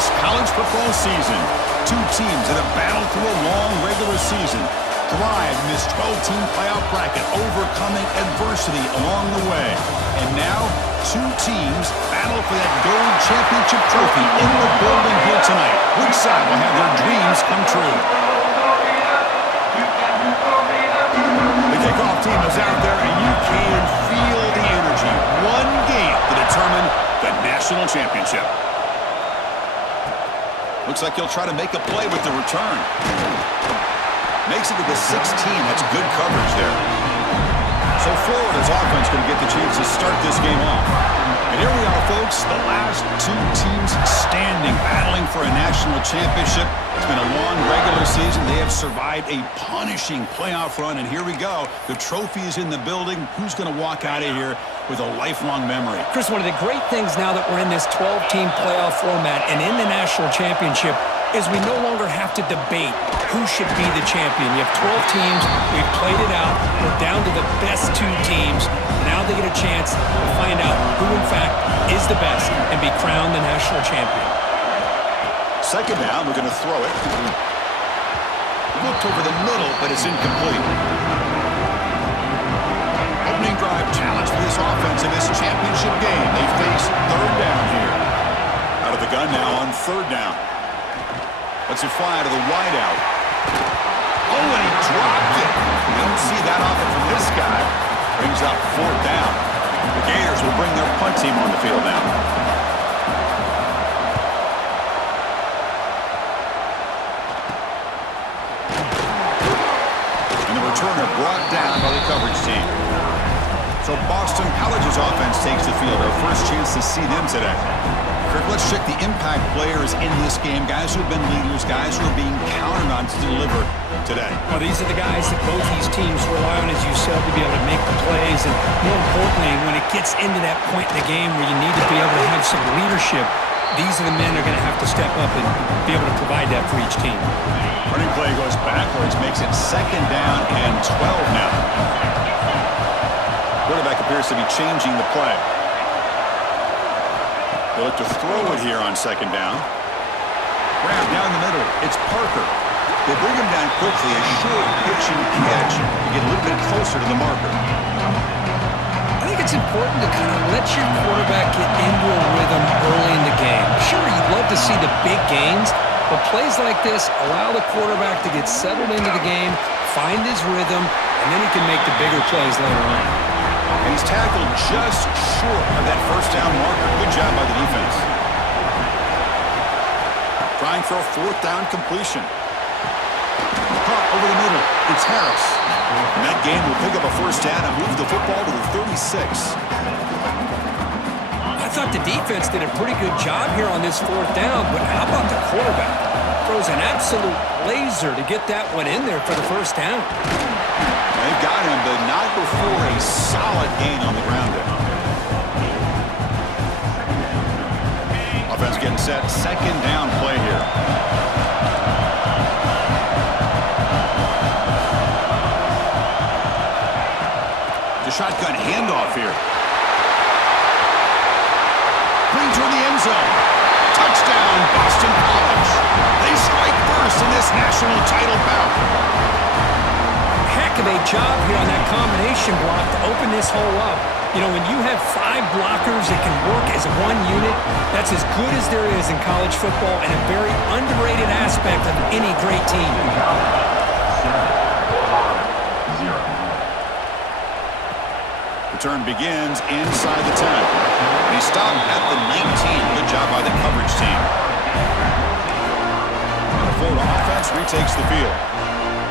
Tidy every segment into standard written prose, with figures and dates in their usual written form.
this college football season. Two teams that have battled through a long regular season, thrived in this 12-team playoff bracket, overcoming adversity along the way. And now, two teams battle for that gold championship trophy in the building here tonight. Which side will have their dreams come true? The kickoff team is out there, and you can feel the energy. One game to determine the national championship. Looks like he'll try to make a play with the return. Makes it to the 16. That's good coverage there. So Florida's offense going to get the chance to start this game off. And here we are, folks, the last two teams standing, battling for a national championship. It's been a long regular season. They have survived a punishing playoff run, and here we go. The trophy is in the building. Who's going to walk out of here with a lifelong memory? Chris, one of the great things now that we're in this 12-team playoff format and in the national championship is we no longer have to debate who should be the champion. You have 12 teams. We've played it out. We're down to the best two teams. Now they get a chance to find out who, in fact, is the best and be crowned the national champion. Second down, we're going to throw it. Looked over the middle, but it's incomplete. Opening drive challenge for this offense in this championship game. They face third down here. Out of the gun now on third down. Lets it fly to the wideout. Oh, and he dropped it. Didn't see that often from this guy. Brings up fourth down. The Gators will bring their punt team on the field now. And the returner brought down by the coverage team. So Boston College's offense takes the field. Our first chance to see them today. Kirk, let's check the impact players in this game. Guys who have been leaders, guys who are being counted on to deliver today. Well, these are the guys that both these teams rely on, as you said, to be able to make the plays. And more importantly, when it gets into that point in the game where you need to be able to have some leadership, these are the men that are going to have to step up and be able to provide that for each team. Running play goes backwards, makes it second down and 12 now. Quarterback appears to be changing the play. They look to throw it here on second down. Grab down the middle. It's Parker. They bring him down quickly. A short pitch and catch to get a little bit closer to the marker. I think it's important to kind of let your quarterback get into a rhythm early in the game. Sure, you'd love to see the big gains, but plays like this allow the quarterback to get settled into the game, find his rhythm, and then he can make the bigger plays later on. And he's tackled just short of that first down marker. Good job by the defense. Trying for a fourth down completion. Caught over the middle. It's Harris. And that game will pick up a first down and move the football to the 36. I thought the defense did a pretty good job here on this fourth down, but how about the quarterback? Throws an absolute laser to get that one in there for the first down. They've got him, but not before a solid gain on the ground there. Offense getting set. Second down play here. The shotgun handoff here. Brings her in the end zone. Touchdown, Boston College. They strike first in this national title bout. Heck of a job here on that combination block to open this hole up. You know, when you have 5 blockers that can work as one unit, that's as good as there is in college football and a very underrated aspect of any great team. Return begins inside the 10. And he stopped at the 19. Good job by the coverage team. And the Florida offense retakes the field.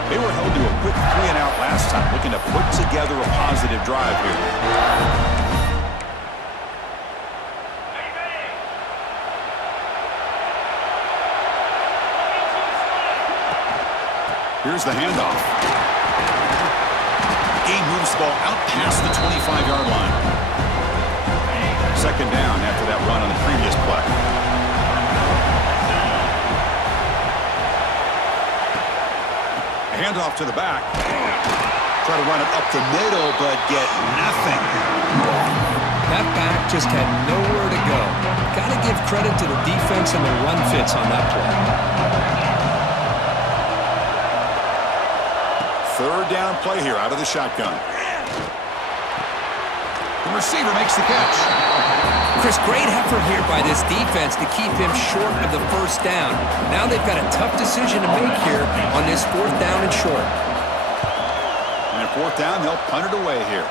They were held to a quick 3-and-out last time, looking to put together a positive drive here. Here's the handoff. Game moves the ball out past the 25-yard line. Second down after that run on the previous play. Handoff to the back. Try to run it up the middle, but get nothing. That back just had nowhere to go. Got to give credit to the defense and the run fits on that play. Third down play here out of the shotgun. The receiver makes the catch. Chris, great effort here by this defense to keep him short of the first down. Now they've got a tough decision to make here on this fourth down and short. And at fourth down, they'll punt it away here.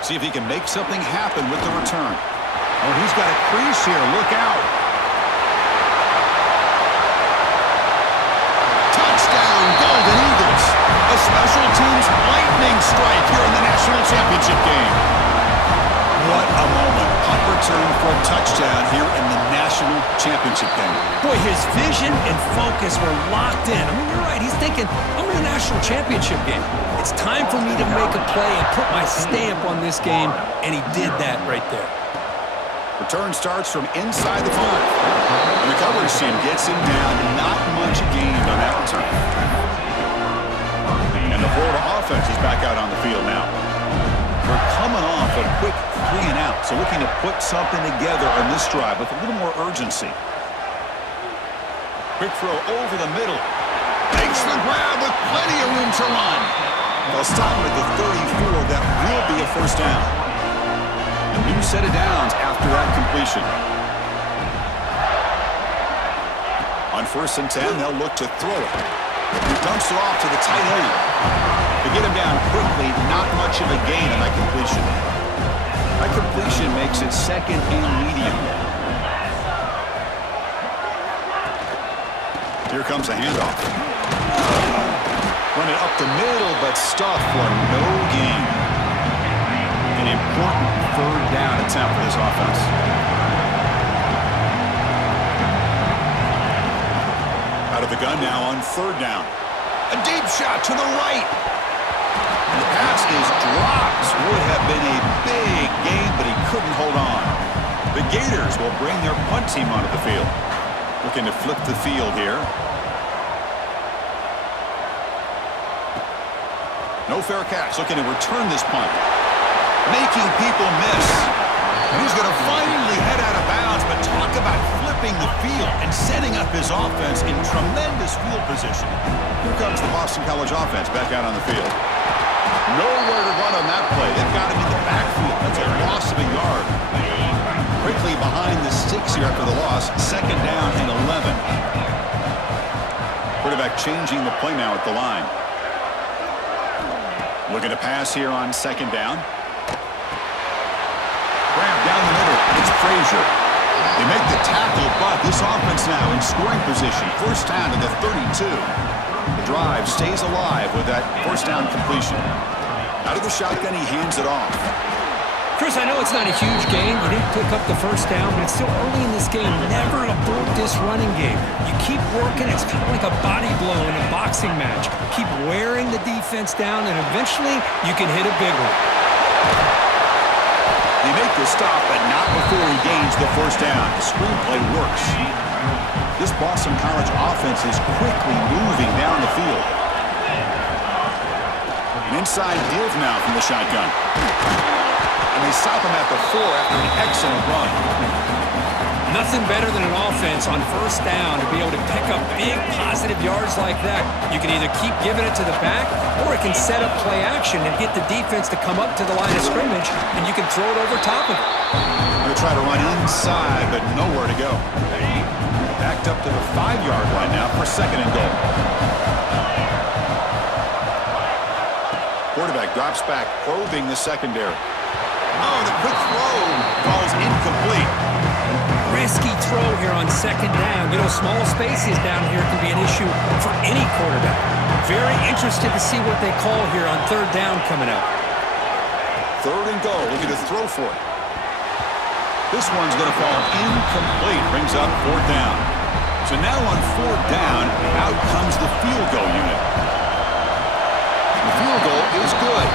See if he can make something happen with the return. Oh, he's got a crease here. Look out. Touchdown, Golden Eagles. A special teams lightning strike here in the national championship game. What a moment. Punt return for a touchdown here in the national championship game. Boy, his vision and focus were locked in. I mean, you're right. He's thinking, I'm in the national championship game. It's time for me to make a play and put my stamp on this game, and he did that right there. Return starts from inside the 5. And the coverage team gets him down. Not much gained on that return. And the Florida offense is back out on the field now. We're coming off a quick 3 and out, so looking to put something together on this drive with a little more urgency. Quick throw over the middle. Makes the grab with plenty of room to run. They'll stop him at the 34. That will be a first down. A new set of downs after that completion. On 1st and 10, they'll look to throw it. He dumps it off to the tight end. To get him down quickly, not much of a gain on that completion. That completion makes it 2nd and medium. Here comes a handoff. Run it up the middle, but stuffed for no gain. An important 3rd down attempt for this offense. Out of the gun now on 3rd down. A deep shot to the right. And the pass is dropped. Would have been a big gain, but he couldn't hold on. The Gators will bring their punt team onto the field. Looking to flip the field here. No fair catch. Looking to return this punt. Making people miss. And he's going to finally head out of bounds, but talk about flipping the field and setting up his offense in tremendous field position. Here comes the Boston College offense back out on the field. Nowhere to run on that play. They've got him in the backfield. That's a loss of a yard. Quickly behind the sticks here after the loss. 2nd down and 11. Quarterback changing the play now at the line. Looking to pass here on 2nd down. Grab down the middle. It's Frazier. They make the tackle, but this offense now in scoring position. 1st down to the 32. The drive stays alive with that 1st down completion. Out of the shotgun, he hands it off. Chris, I know it's not a huge gain. You didn't pick up the 1st down, but it's still early in this game. Never abort this running game. You keep working. It's kind of like a body blow in a boxing match. Keep wearing the defense down, and eventually you can hit a big one. They make the stop, but not before he gains the 1st down. The screenplay works. This Boston College offense is quickly moving down the field. An inside give now from the shotgun. And they stop him at the 4 after an excellent run. Nothing better than an offense on 1st down to be able to pick up big positive yards like that. You can either keep giving it to the back, or it can set up play action and get the defense to come up to the line of scrimmage, and you can throw it over top of it. They'll try to run inside, but nowhere to go. Backed up to the 5-yard line now for 2nd and goal. Quarterback drops back, probing the secondary. Oh, the quick throw falls incomplete. Risky throw here on 2nd down. You know, small spaces down here can be an issue for any quarterback. Very interested to see what they call here on 3rd down coming up. 3rd and goal, looking to throw for it. This one's going to fall incomplete, brings up 4th down. So now on 4th down, out comes the field goal unit. The field goal is good,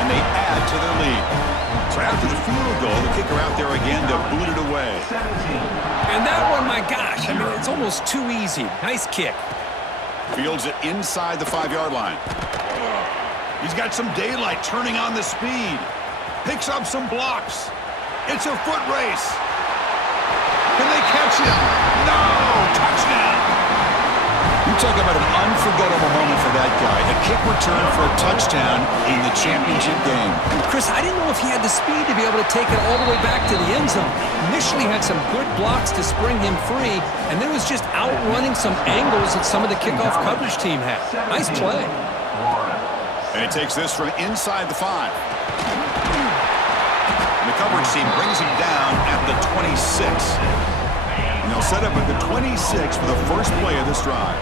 and they add to their lead. So after the field goal, the kicker out there again to boot it away. And that one, my gosh, I mean, it's almost too easy. Nice kick. Fields it inside the 5-yard line. He's got some daylight turning on the speed. Picks up some blocks. It's a foot race. Can they catch him? No! Touchdown! You talk about an unforgettable moment for that guy. A kick return for a touchdown in the championship game. Chris, I didn't know if he had the speed to be able to take it all the way back to the end zone. Initially had some good blocks to spring him free, and then was just outrunning some angles that some of the kickoff coverage team had. Nice play. And he takes this from inside the 5. And the coverage team brings him down at the 26. And they'll set up at the 26 for the first play of this drive.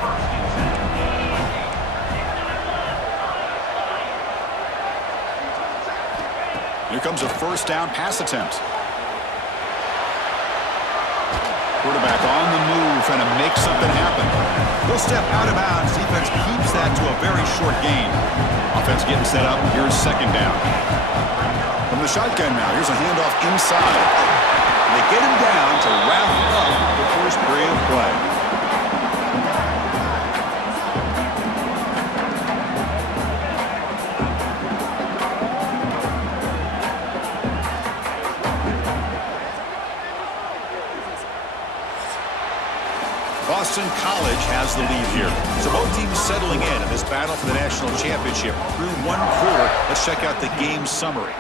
Here comes a first down pass attempt. Quarterback on the move, trying to make something happen. He'll step out of bounds. Defense keeps that to a very short gain. Offense getting set up. Here's second down. From the shotgun now, here's a handoff inside. They get him down to wrap up the first period of play. Boston College has the lead here. So both teams settling in this battle for the national championship through one quarter. Let's check out the game summary.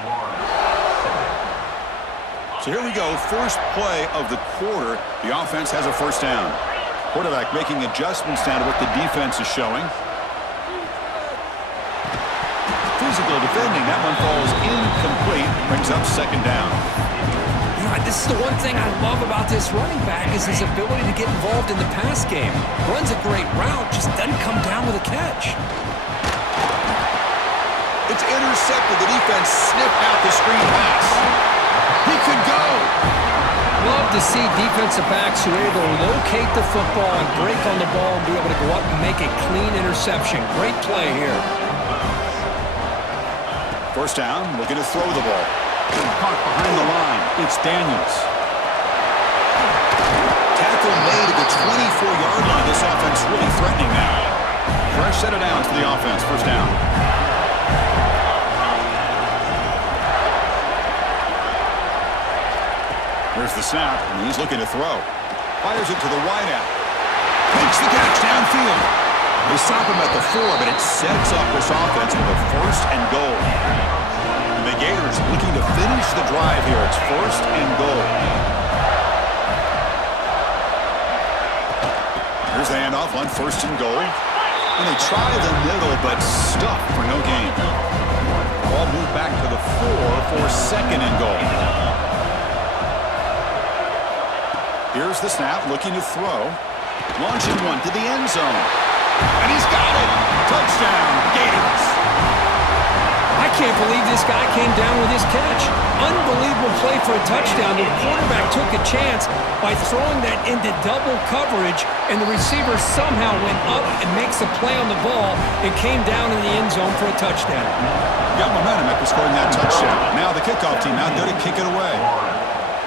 So here we go, first play of the quarter. The offense has a first down. Quarterback making adjustments down to what the defense is showing. Physical defending, that one falls incomplete. Brings up second down. This is the one thing I love about this running back is his ability to get involved in the pass game. Runs a great route, just doesn't come down with a catch. It's intercepted. The defense sniffed out the screen pass. He could go. Love to see defensive backs who are able to locate the football and break on the ball and be able to go up and make a clean interception. Great play here. First down, looking to throw the ball. Caught behind the line. It's Daniels. Tackle made at the 24-yard line. This offense really threatening now. Fresh set of downs for the offense. First down. Here's the snap, and he's looking to throw. Fires it to the wideout. Makes the catch downfield. They stop him at the 4, but it sets up this offense with a first and goal. And the Gators looking to finish the drive here. It's first and goal. Here's the handoff on first and goal. And they try the middle, but stuck for no gain. Ball moved back to the 4 for second and goal. Here's the snap, looking to throw. Launching one to the end zone. And he's got it. Touchdown, Gators. I can't believe this guy came down with his catch. Unbelievable play for a touchdown. The quarterback took a chance by throwing that into double coverage, and the receiver somehow went up and makes a play on the ball and came down in the end zone for a touchdown. Got momentum after scoring that touchdown. Now the kickoff team out there to kick it away.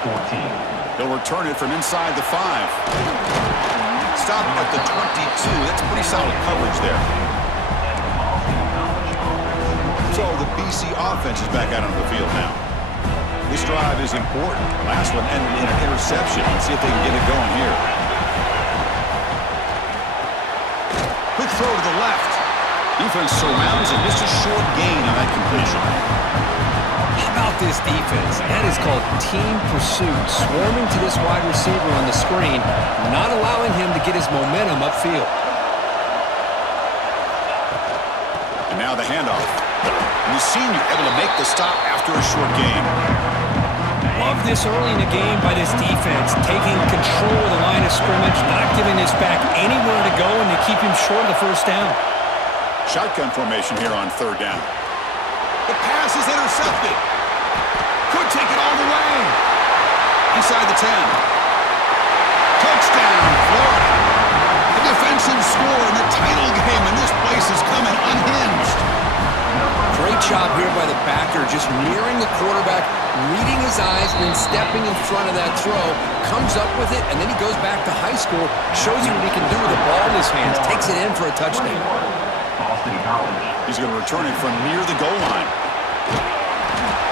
14. He'll return it from inside the 5. Stop at the 22. That's pretty solid coverage there. So the BC offense is back out on the field now. This drive is important. Last one ended in an interception. Let's see if they can get it going here. Quick throw to the left. Defense surrounds it. Just a short gain on that completion. How about this defense? That is called team pursuit. Swarming to this wide receiver on the screen, not allowing him to get his momentum upfield. And now the handoff. And the senior able to make the stop after a short gain. Love this early in the game by this defense, taking control of the line of scrimmage, not giving this back anywhere to go, and to keep him short of the first down. Shotgun formation here on third down. The pass is intercepted. Could take it all the way. Inside the 10. Touchdown, Florida. A defensive score in the title game, and this place is coming unhinged. Great job here by the backer, just nearing the quarterback, reading his eyes, and then stepping in front of that throw. Comes up with it, and then he goes back to high school, shows you what he can do with the ball in his hands, takes it in for a touchdown. He's going to return it from near the goal line.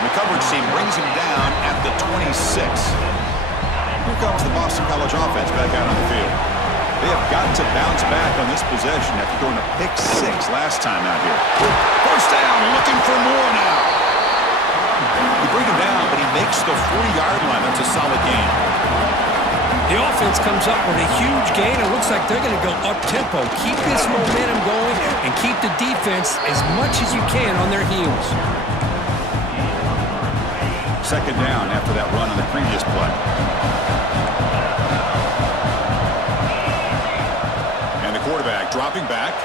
The coverage team brings him down at the 26. Here comes the Boston College offense back out on the field. They have got to bounce back on this possession after throwing a pick 6 last time out here. First down, looking for more now. You bring him down, but he makes the 40-yard line. That's a solid gain. The offense comes up with a huge gain. It looks like they're going to go up-tempo. Keep this momentum going and keep the defense as much as you can on their heels. Second down after that run on the previous play. And the quarterback dropping back.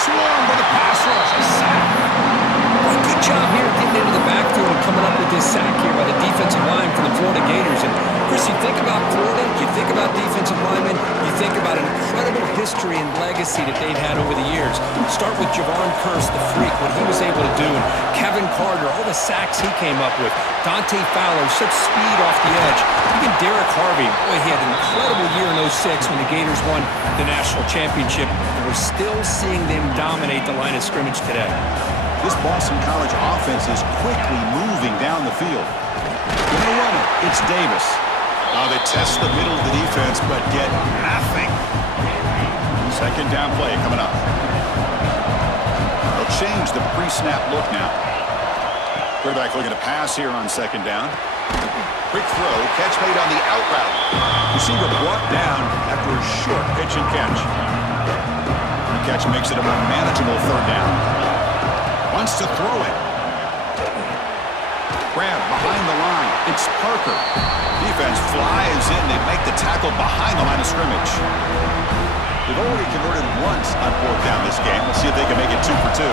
Swung by the pass rush. A sack. Well, good job here getting into the backfield and coming up with this sack here by the defensive line for the Florida Gators. And Chris, you think about Florida, you think about defensive linemen, you think about an incredible history and legacy that they've had over the years. Start with Javon Kearse, the freak, what he was able to do, and Kevin Carter, all the sacks he came up with. Dante Fowler, such speed off the edge. Even Derek Harvey, boy, he had an incredible year in 06 when the Gators won the national championship. And we're still seeing them dominate the line of scrimmage today. This Boston College offense is quickly moving down the field. Going to run it. It's Davis. They test the middle of the defense, but get nothing. Second down play coming up. They'll change the pre-snap look now. Quarterback looking to pass here on second down. Quick throw, catch made on the out route. Receiver brought down after a short pitch and catch. The catch makes it a more manageable third down. Wants to throw it. Grab behind the line. It's Parker. Defense flies in. They make the tackle behind the line of scrimmage. They've already converted once on fourth down this game. Let's see if they can make it 2 for 2.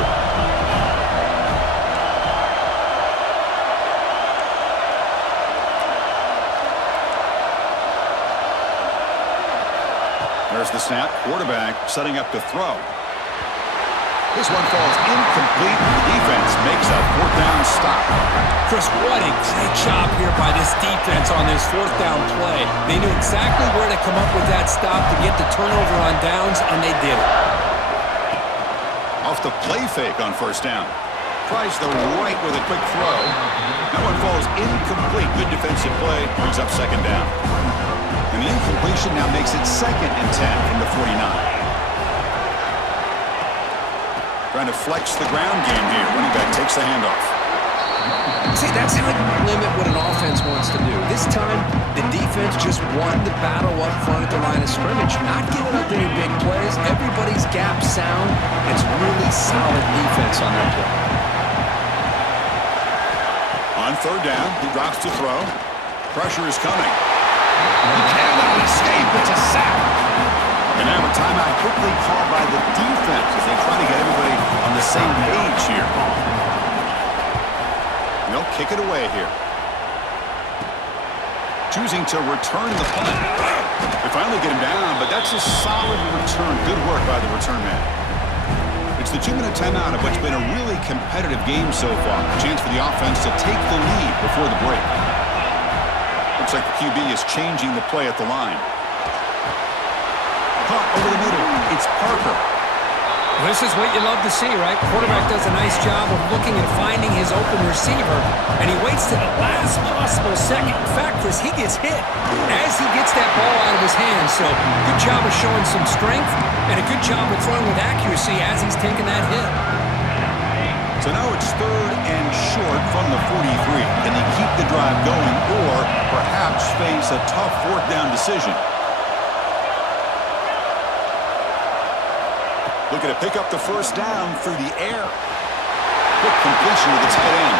There's the snap. Quarterback setting up to throw. This one falls incomplete. The defense makes a fourth down stop. Chris, what a great job here by this defense on this fourth down play. They knew exactly where to come up with that stop to get the turnover on downs, and they did it. Off the play fake on first down. Tries the right with a quick throw. That one falls incomplete. Good defensive play. Brings up second down. And the incompletion now makes it 2nd and 10 from the 49. Trying to flex the ground game here. Running back takes the handoff. See, that's how you limit what an offense wants to do. This time, the defense just won the battle up front at the line of scrimmage. Not giving up any big plays. Everybody's gap sound. It's really solid defense on that play. On third down, he drops to throw. Pressure is coming. He cannot escape. It's a sack. And now a timeout quickly called by the defense as they try to get everybody on the same page here. They'll kick it away here. Choosing to return the punt. They finally get him down, but that's a solid return. Good work by the return man. It's the 2-minute timeout of what's been a really competitive game so far. A chance for the offense to take the lead before the break. Looks like the QB is changing the play at the line. Caught over the middle. It's Parker. This is what you love to see, right? Quarterback does a nice job of looking and finding his open receiver, and he waits to the last possible second. In fact, Chris, he gets hit as he gets that ball out of his hands. So good job of showing some strength and a good job of throwing with accuracy as he's taking that hit. So now it's 3rd and short from the 43. Can they keep the drive going or perhaps face a tough fourth down decision? Looking to pick up the first down through the air. Quick completion to the tight end.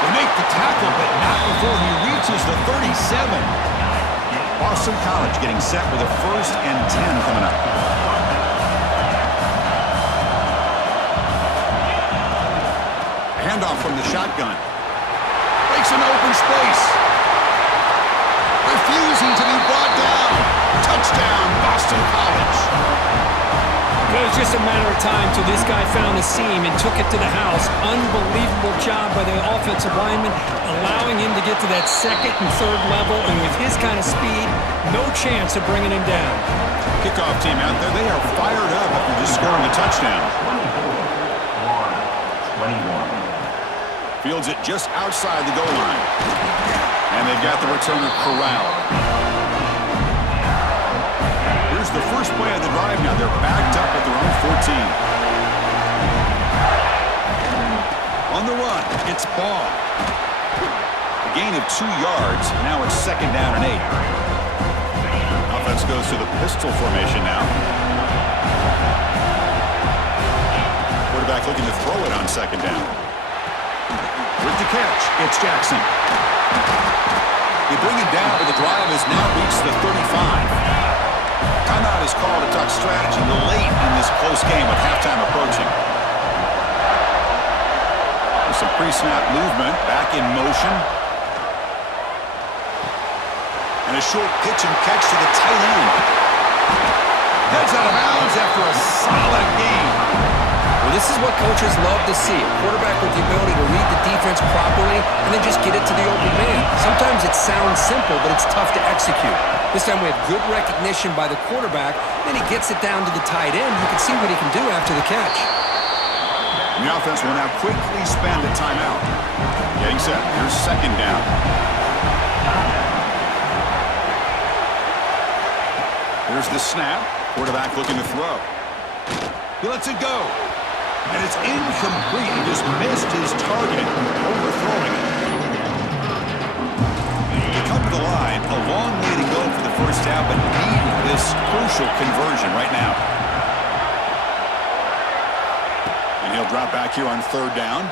They make the tackle, but not before he reaches the 37. Boston College getting set with a 1st and 10 coming up. Handoff from the shotgun. Breaks an open space. Refusing to be brought down. Touchdown, Boston College. It was just a matter of time till this guy found the seam and took it to the house. Unbelievable job by the offensive lineman, allowing him to get to that 2nd and 3rd level, and with his kind of speed, no chance of bringing him down. Kickoff team out there, they are fired up after just scoring a touchdown. 21. Fields it just outside the goal line. And they've got the returner corralled. Here's the first play of the drive. Now they're backed up at their own 14. On the run, it's Ball. A gain of 2 yards. Now it's 2nd down and 8. Offense goes to the pistol formation now. Quarterback looking to throw it on 2nd down. With the catch, it's Jackson. They bring it down, but the drive has now reached the 35. Timeout is called to talk strategy late in this close game with halftime approaching. There's some pre-snap movement, back in motion. And a short pitch and catch to the tight end. Heads out of bounds after a solid game. Well, this is what coaches love to see. A quarterback with the ability to read the defense properly and then just get it to the open man. Sometimes it sounds simple, but it's tough to execute. This time we have good recognition by the quarterback, then he gets it down to the tight end. You can see what he can do after the catch. And the offense will now quickly spend a timeout. Getting set. Here's 2nd down. Here's the snap. Quarterback looking to throw. He lets it go. And it's incomplete. He just missed his target, overthrowing it. They come to the line. A long way to go for the first half, but need this crucial conversion right now. And he'll drop back here on 3rd down.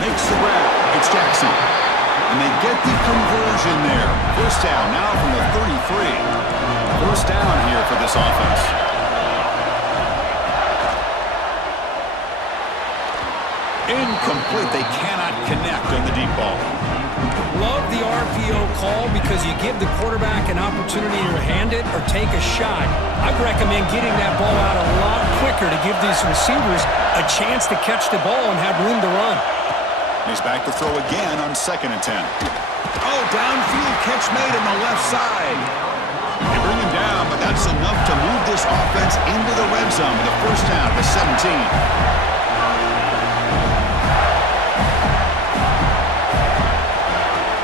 Makes the grab. It's Jackson. And they get the conversion there. First down now from the 33. First down here for this offense. Incomplete. They cannot connect on the deep ball. Love the RPO call because you give the quarterback an opportunity to hand it or take a shot. I'd recommend getting that ball out a lot quicker to give these receivers a chance to catch the ball and have room to run. He's back to throw again on 2nd and 10. Oh, downfield catch made on the left side. They bring him down, but that's enough to move this offense into the red zone with a first down to 17.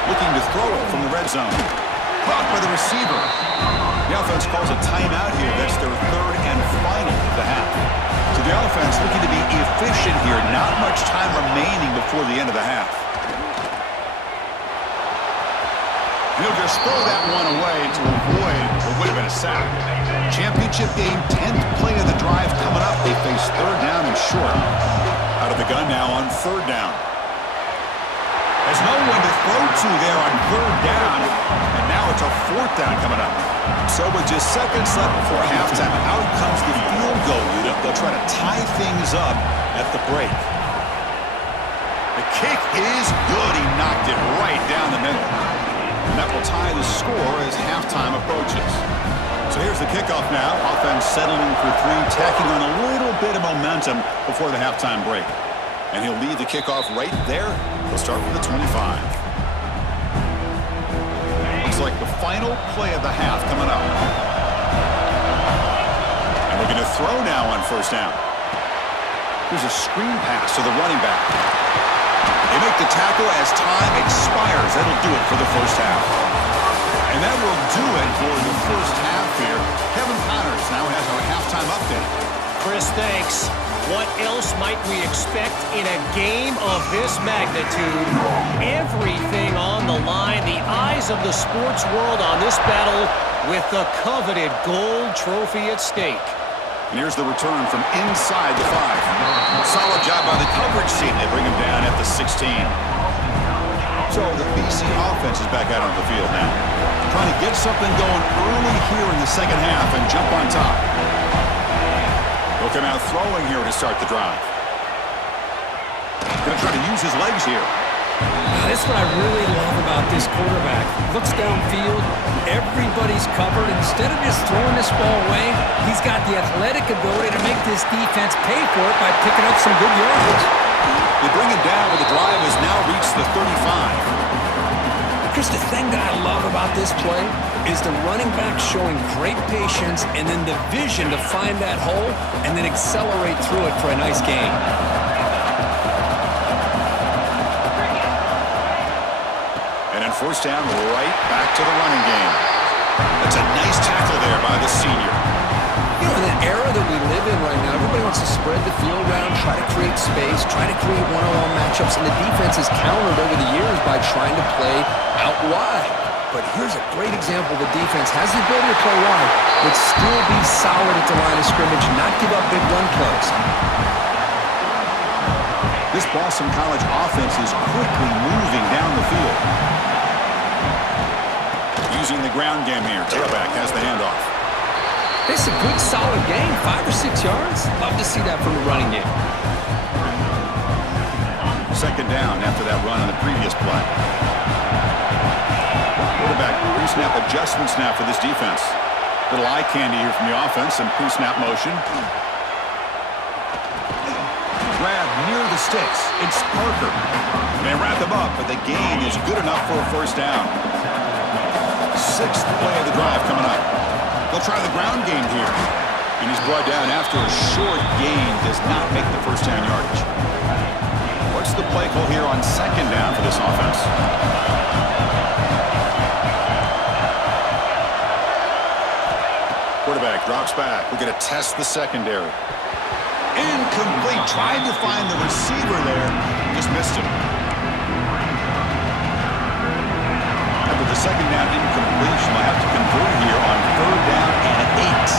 Looking to throw it from the red zone. Caught by the receiver. The offense calls a timeout here. That's their 3rd and final of the half. So the offense looking to be efficient here. Not much time remaining before the end of the half. He'll just throw that one away to avoid what would have been a sack. Championship game, 10th play of the drive coming up. They face 3rd down and short. Out of the gun now on 3rd down. There's no one to throw to there on 3rd down, and now it's a 4th down coming up. So with just seconds left before halftime, out comes the field goal unit. They'll try to tie things up at the break. The kick is good. He knocked it right down the middle. And that will tie the score as halftime approaches. So here's the kickoff now. Offense settling for 3, tacking on a little bit of momentum before the halftime break. And he'll lead the kickoff right there. He'll start with the 25. Looks like the final play of the half coming up. And we're going to throw now on 1st down. Here's a screen pass to the running back. They make the tackle as time expires. That'll do it for the first half. And that will do it for the first half here. Kevin Connors now has our halftime update. Chris, thanks. What else might we expect in a game of this magnitude? Everything on the line. The eyes of the sports world on this battle with the coveted gold trophy at stake. And here's the return from inside the 5. Solid job by the coverage team. They bring him down at the 16. So the BC offense is back out on the field now. Trying to get something going early here in the second half and jump on top. He'll come out throwing here to start the drive. Going to try to use his legs here. That's what I really love about this quarterback. Looks downfield, everybody's covered. Instead of just throwing this ball away, he's got the athletic ability to make this defense pay for it by picking up some good yards. They bring him down, but the drive has now reached the 35. Chris, the thing that I love about this play is the running back showing great patience and then the vision to find that hole and then accelerate through it for a nice gain. first down, right back to the running game. That's a nice tackle there by the senior. You know, in the era that we live in right now, everybody wants to spread the field around, try to create space, try to create one-on-one matchups, and the defense has countered over the years by trying to play out wide. But here's a great example. The defense has the ability to play wide, but still be solid at the line of scrimmage, not give up big run plays. This Boston College offense is quickly moving down the field. Using the ground game here. Tailback has the handoff. It's a good, solid game, 5 or 6 yards. Love to see that from the running game. Second down after that run on the previous play. Quarterback pre-snap adjustments now for this defense. Little eye candy here from the offense and pre-snap motion. Grab near the sticks. It's Parker. They wrap him up, but the gain is good enough for a first down. Sixth play of the drive coming up. They'll try the ground game here. And he's brought down after a short gain. Does not make the first down yardage. What's the play call here on second down for this offense? Quarterback drops back. We're going to test the secondary. Incomplete. Trying to find the receiver there. Just missed him. After the second down incompletion, they'll have to convert here on third down and 8.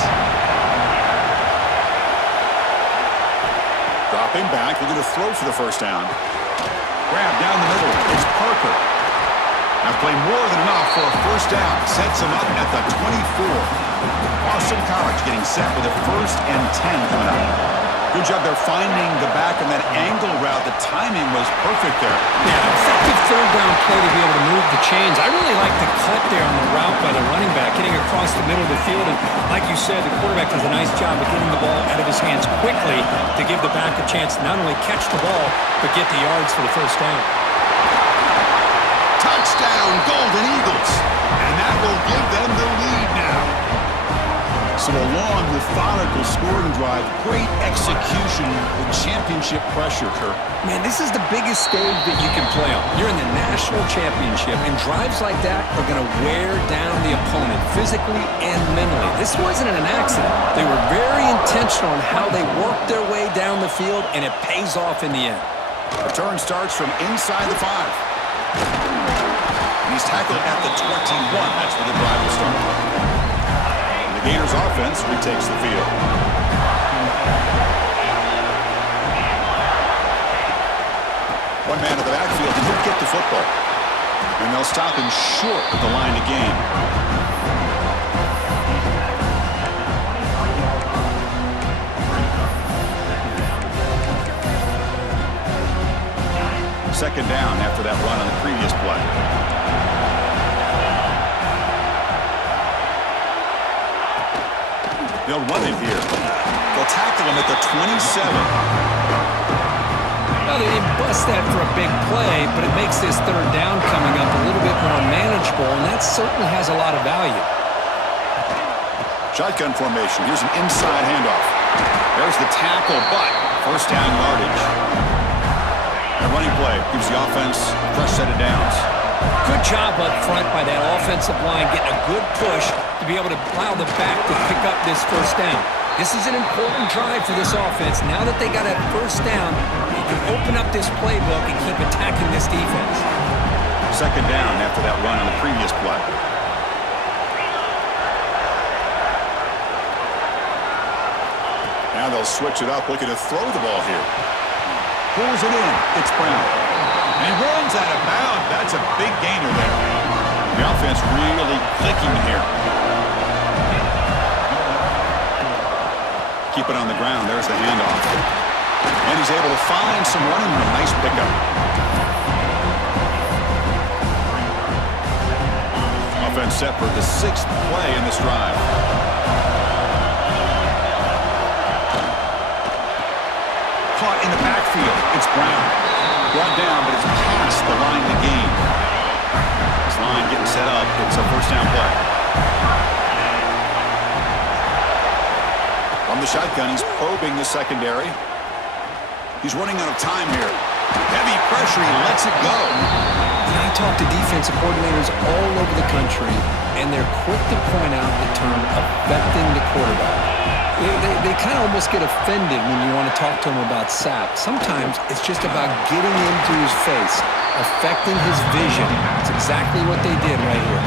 Dropping back. We're going to throw for the first down. Grab down the middle. It's Parker. Now play more than enough for a first down. Sets him up at the 24. Boston College getting set with a first and 10 coming up. Good job there finding the back on that angle route. The timing was perfect there. Yeah, effective third down play to be able to move the chains. I really like the cut there on the route by the running back, getting across the middle of the field. And like you said, the quarterback does a nice job of getting the ball out of his hands quickly to give the back a chance to not only catch the ball, but get the yards for the first down. Touchdown, Golden Eagles. And that will give them the lead now. So a long, methodical scoring drive, great execution with championship pressure, Kirk. Man, this is the biggest stage that you can play on. You're in the national championship, and drives like that are going to wear down the opponent physically and mentally. This wasn't an accident. They were very intentional in how they worked their way down the field, and it pays off in the end. Return starts from inside the 5. He's tackled at the 21. That's where the drive will start. Gators offense retakes the field. One man in the backfield, and he'll get the football. And they'll stop him short at the line to gain. Second down after that run on the previous play. They'll run it here. They'll tackle him at the 27. Well, they didn't bust that for a big play, but it makes this third down coming up a little bit more manageable, and that certainly has a lot of value. Shotgun formation. Here's an inside handoff. There's the tackle, but first down yardage. That running play gives the offense a fresh set of downs. Good job up front by that offensive line, getting a good push to be able to allow the back to pick up this first down. This is an important drive for this offense. Now that they got a first down, you can open up this playbook and keep attacking this defense. Second down after that run on the previous play. Now they'll switch it up, looking to throw the ball here. Pulls it in. It's Brown. And he runs out of bounds. That's a big gainer there. The offense really clicking here. Keep it on the ground. There's the handoff. And he's able to find some running room. Nice pickup. Offense set for the 6th play in this drive. Caught in the backfield. It's Brown. Brought down, but it's past the line to gain. This line getting set up. It's a first down play. From the shotgun, he's probing the secondary. He's running out of time here. Heavy pressure. He lets it go. I talk to defensive coordinators all over the country, and they're quick to point out the term affecting the quarterback. They kind of almost get offended when you want to talk to them about sacks. Sometimes it's just about getting into his face, affecting his vision. It's exactly what they did right here.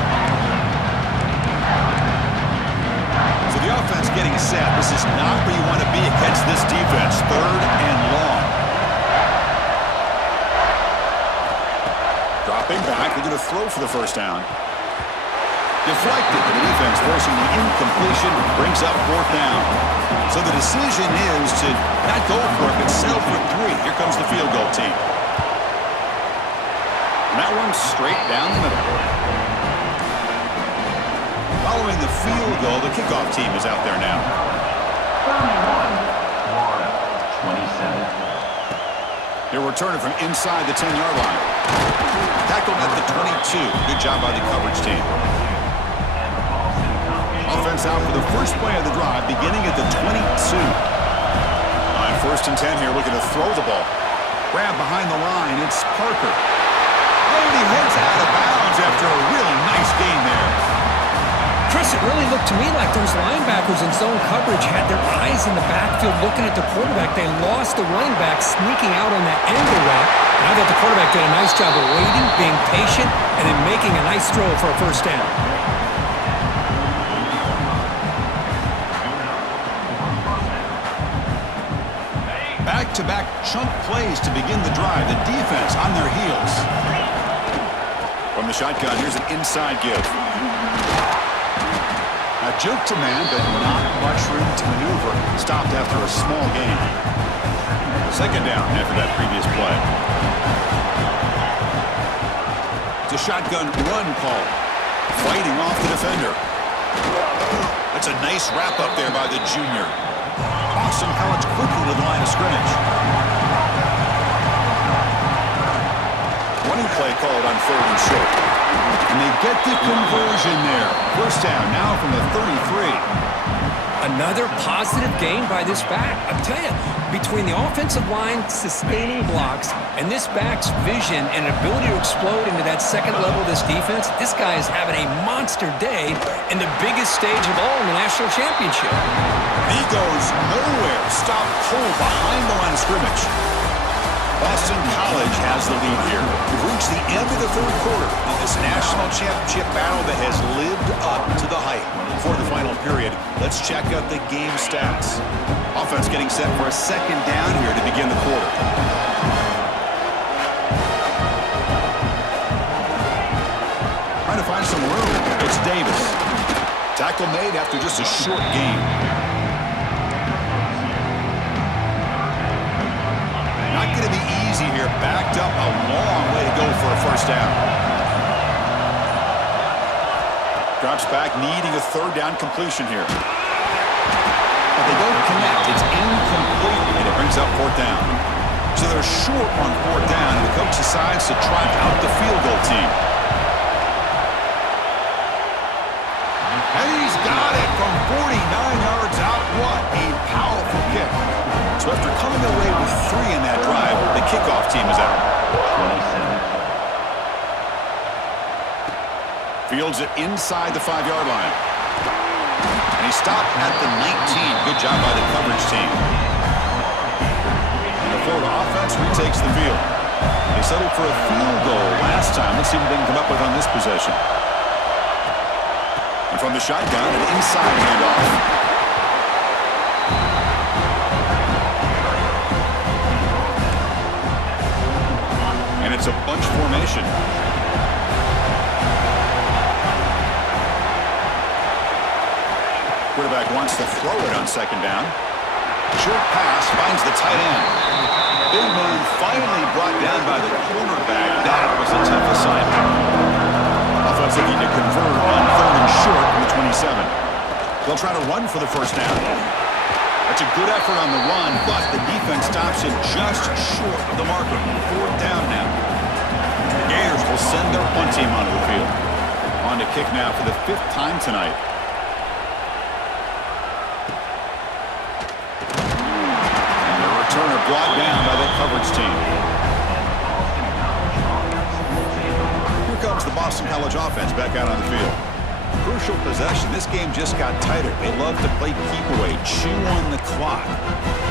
So the offense getting set. This is not where you want to be against this defense. 3rd and long. Dropping back. They're going to throw for the first down. Deflected. The defense forcing the incompletion. Brings up 4th down. So the decision is to not go for it, but settle for 3. Here comes the field goal team. And that one's straight down the middle. Following the field goal, the kickoff team is out there now. 27. They're returning from inside the 10-yard line. Tackled at the 22. Good job by the coverage team. Offense out for the first play of the drive, beginning at the 22. On 1st and 10 here, looking to throw the ball. Grab behind the line, it's Parker. Oh, he heads out of bounds after a really nice gain there. Chris, it really looked to me like those linebackers in zone coverage had their eyes in the backfield looking at the quarterback. They lost the running back sneaking out on that angle route. And I thought the quarterback did a nice job of waiting, being patient, and then making a nice throw for a first down. Back-to-back chunk plays to begin the drive. The defense on their heels. From the shotgun, here's an inside give. A juke to man, but not much room to maneuver. Stopped after a small gain. 2nd down after that previous play. It's a shotgun run call. Fighting off the defender. That's a nice wrap up there by the junior. Boston College quickly to the line of scrimmage. Running play called on 3rd and short. And they get the conversion there. First down now from the 33. Another positive gain by this back. I'm telling you, between the offensive line sustaining blocks and this back's vision and ability to explode into that second level of this defense, this guy is having a monster day in the biggest stage of all in the national championship. He goes nowhere. Stop cold behind the line of scrimmage. Boston College has the lead here. We've reached the end of the 3rd quarter in this national championship battle that has lived up to the hype. For the final period, let's check out the game stats. Offense getting set for a 2nd down here to begin the quarter. Trying to find some room. It's Davis. Tackle made after just a short gain. Not going to be easy here. Backed up a long way to go for a first down. Drops back, needing a 3rd down completion here. But they don't connect. It's incomplete, and it brings up 4th down. So they're short on 4th down, and the coach decides to trot out the field goal team. And he's got it from 49 yards out. What a powerful kick. So after coming away with 3 in that drive, the kickoff team is out. 27. Fields it inside the 5-yard line. And he stopped at the 19. Good job by the coverage team. And the Florida offense retakes the field. They settled for a field goal last time. Let's see what they can come up with on this possession. And from the shotgun, an inside handoff. And it's a bunch formation. Quarterback wants to throw it on 2nd down. Short pass finds the tight end. Big move finally brought down by the cornerback. That was a tough assignment. Offense looking to convert on 3rd and short from the 27. They'll try to run for the first down. That's a good effort on the run, but the defense stops him just short of the marker. 4th down now. The Gators will send their punt team onto the field. On to kick now for the 5th time tonight. And the returner brought down by the coverage team. Boston College offense back out on the field. Crucial possession. This game just got tighter. They love to play keep away, chew on the clock.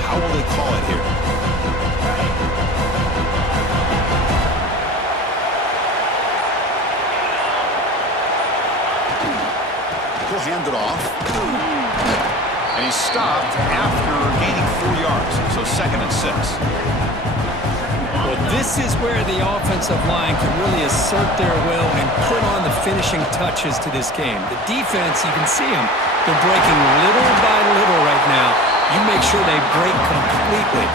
How will they call it here? He'll hand it off. And he's stopped after gaining 4 yards. So 2nd and 6. Well, this is where the offensive line can really assert their will and put on the finishing touches to this game. The defense, you can see them. They're breaking little by little right now. You make sure they break completely.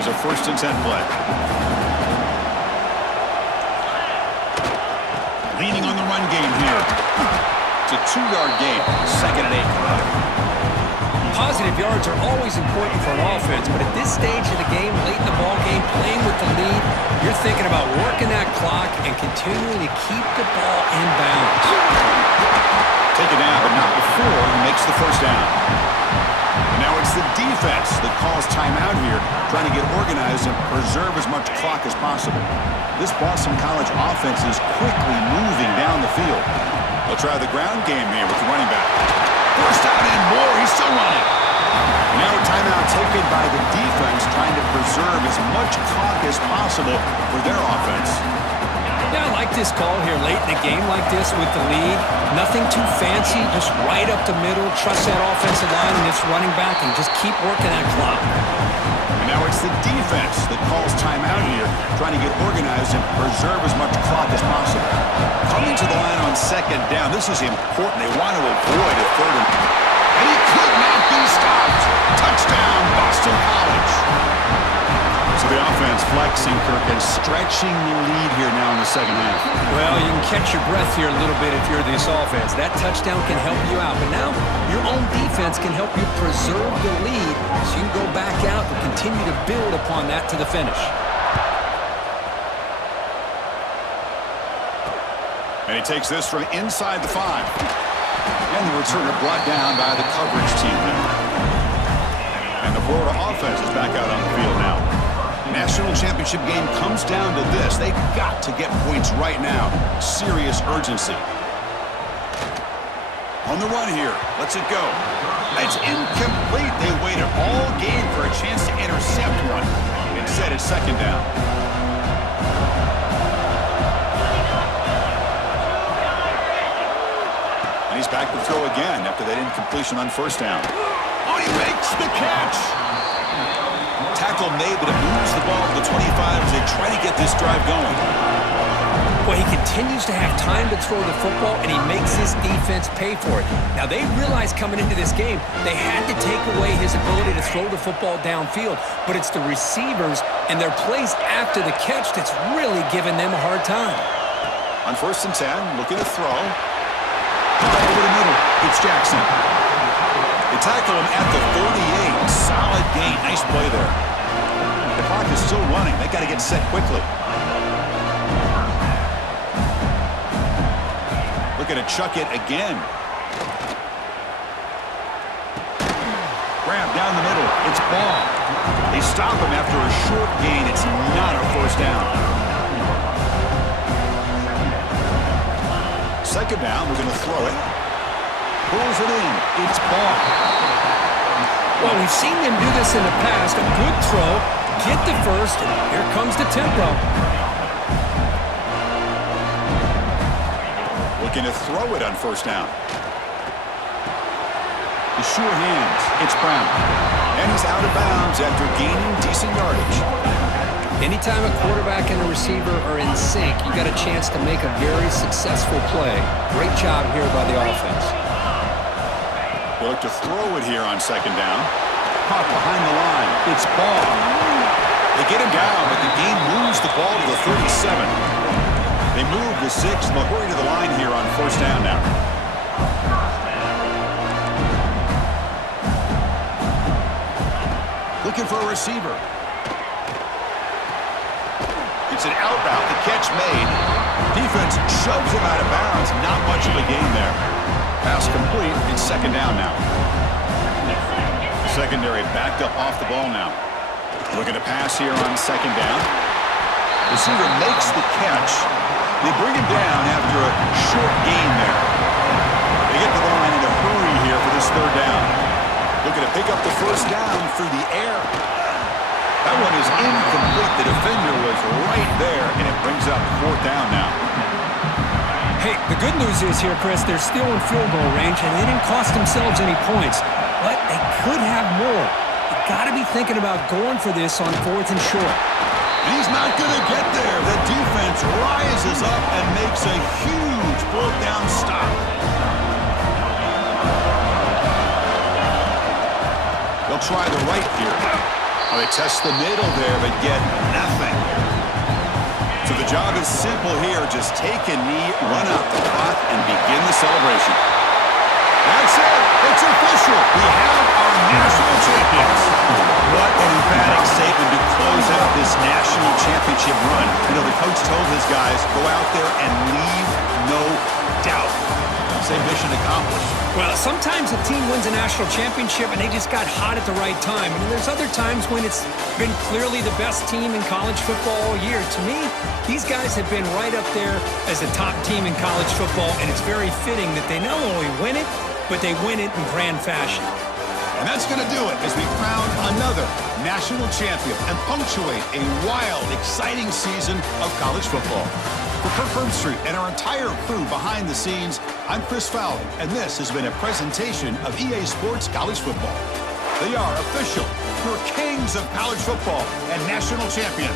It's a 1st and 10 play. Leaning on the run game here. It's a 2-yard gain. 2nd and 8. Positive yards are always important for an offense, but at this stage of the game, late in the ball game, playing with the lead, you're thinking about working that clock and continuing to keep the ball in bounds. Take it down, but not before he makes the 1st down. Now it's the defense that calls timeout here, trying to get organized and preserve as much clock as possible. This Boston College offense is quickly moving down the field. They'll try the ground game here with the running back. 1st down and more. He's still running. Now a timeout taken by the defense, trying to preserve as much clock as possible for their offense. Yeah, I like this call here late in a game like this with the lead. Nothing too fancy, just right up the middle. Trust that offensive line and its running back and just keep working that clock. Now it's the defense that calls timeout here, trying to get organized and preserve as much clock as possible. Coming to the line on 2nd down, this is important. They want to avoid a 3rd and he could not be stopped. Touchdown, Boston College. So the offense flexing, Kirk, and stretching the lead here now in the 2nd half. Well, you can catch your breath here a little bit if you're this offense. That touchdown can help you out, but now your own defense can help you preserve the lead so you can go back out and continue to build upon that to the finish. And he takes this from inside the 5. And the returner brought down by the coverage team now. And the Florida offense is back out on the field now. National championship game comes down to this. They've got to get points right now. Serious urgency. On the run here. Lets it go. It's incomplete. They waited all game for a chance to intercept one. Instead, it's 2nd down. And he's back to throw again after that incompletion on 1st down. Oh, he makes the catch. Tackle made, but it moves the ball to the 25 as they try to get this drive going. Well, he continues to have time to throw the football, and he makes his defense pay for it. Now, they realized coming into this game they had to take away his ability to throw the football downfield, but it's the receivers and their plays after the catch that's really giving them a hard time. On 1st and 10, looking to throw. Over the middle, it's Jackson. They tackle him at the 38. Solid gain. Nice play there. The clock is still running. They got to get set quickly. Looking to chuck it again. Grab down the middle. It's Ball. They stop him after a short gain. It's not a 1st down. 2nd down. We're going to throw it. Pulls it in. It's Ball. Well, we've seen them do this in the past. A good throw, get the 1st, and here comes the tempo. Looking to throw it on 1st down. The sure hands. It's Brown. And he's out of bounds after gaining decent yardage. Anytime a quarterback and a receiver are in sync, you got a chance to make a very successful play. Great job here by the offense. They look to throw it here on 2nd down. Caught behind the line. It's Ball. They get him down, but the game moves the ball to the 37. They move the 6. They'll hurry to the line here on 1st down now. Looking for a receiver. It's an out route. The catch made. Defense shoves him out of bounds. Not much of a gain there. Pass complete. It's 2nd down now. Secondary backed up off the ball now. Looking to pass here on second down. Receiver makes the catch. They bring him down after a short gain there. They get to the line in a hurry here for this third down. Looking to pick up the first down through the air. That one is incomplete. The defender was right there, and it brings up fourth down now. Hey, the good news is here, Chris, they're still in field goal range, and they didn't cost themselves any points. But they could have more. You got to be thinking about going for this on fourth and short. And he's not going to get there. The defense rises up and makes a huge fourth down stop. They'll try the right here. They test the middle there, but get nothing. So the job is simple here. Just take a knee, run out the clock, and begin the celebration. That's it. It's official. We have our national champions. What an emphatic statement to close out this national championship run. You know, the coach told his guys, go out there and leave no doubt. Say mission accomplished. Well, sometimes a team wins a national championship and they just got hot at the right time. And there's other times when it's been clearly the best team in college football all year. To me, these guys have been right up there as a top team in college football, and it's very fitting that they not only win it, but they win it in grand fashion. And that's going to do it as we crown another national champion and punctuate a wild, exciting season of college football. For Kirk Herbstreit and our entire crew behind the scenes, I'm Chris Fowler, and this has been a presentation of EA Sports College Football. They are official, your kings of college football and national champions.